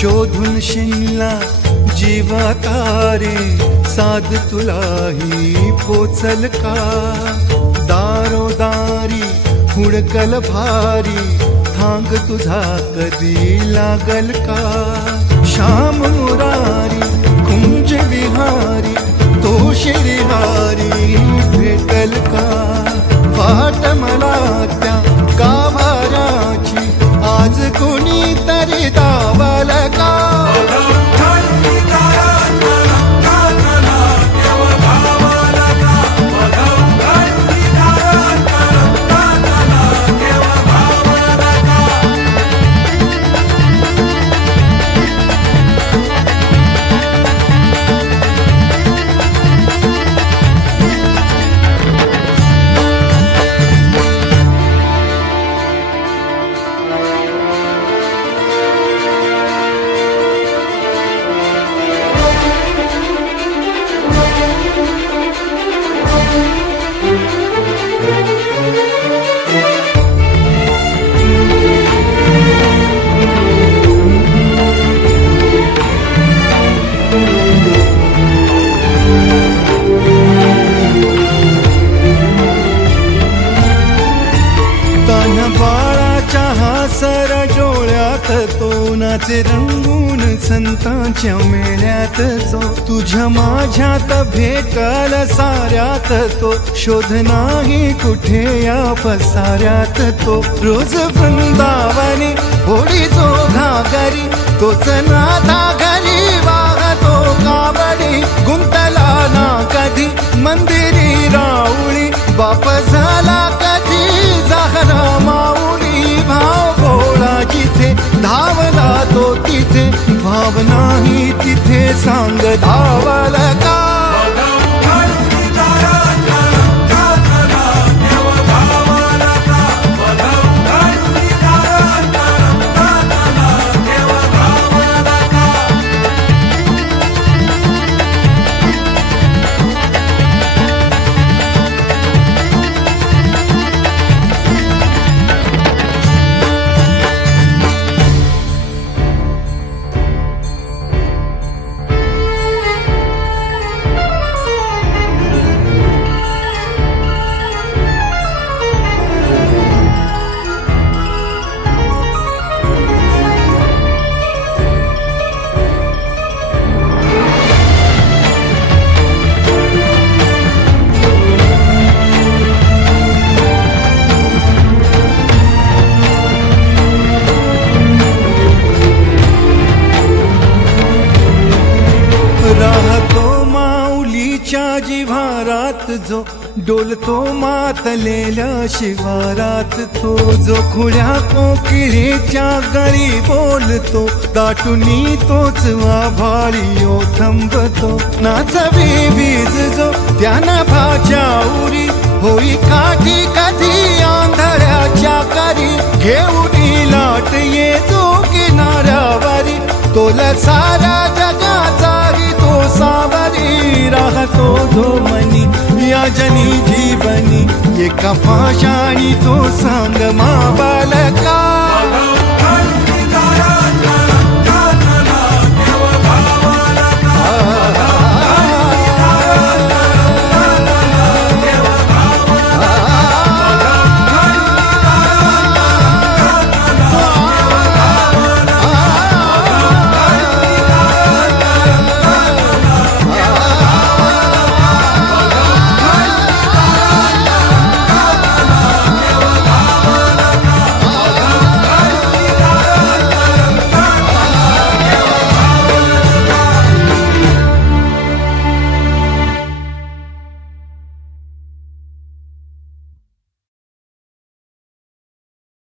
शोधून शिनला जीवा तारे साध तुलाही पोचल का दारोदारी हुडकल भारी थांग तुझा कधी लागल का श्याम मुरारी कुंज विहारी तो श्रीहारी भेटल का वाट मला त्या गाभाराची आज कोणी तरी दावल का सर डोळ्यात तो नाचे रंगून संतांच्या मेळ्यात जो तुझ्या माझ्यात भेटल साऱ्यात तो शोध नाही कुठे या पसाऱ्यात तो रोज वृंदावनी होडी जो घागरी तोच नाथा घरी वाहतो कावडी गुंतला ना कधी मंदिरी राऊळी बाप झाला कधी जाहरा माऊली भाव भोळा जिथे धावला तो तिथे भाव नाही तिथे सांग धावल का जिव्हारात जो डोलतो मातलेल्या शिवारात तो जो खुळ्या कोकिळेच्या गळी बोलतो दाटुनी तोच आभाळी ओ थांबतो नाचवी वीज जो त्यानं भाच्या उरी होई काठी कधी आंधळ्याच्या करी घेऊनी लाट येतो किनाऱ्यावरी तोला सारा जगाचाही तो सावरी राहतो जो मनी या जनी जीवनी एका पाशाणी तो सांग मा बालका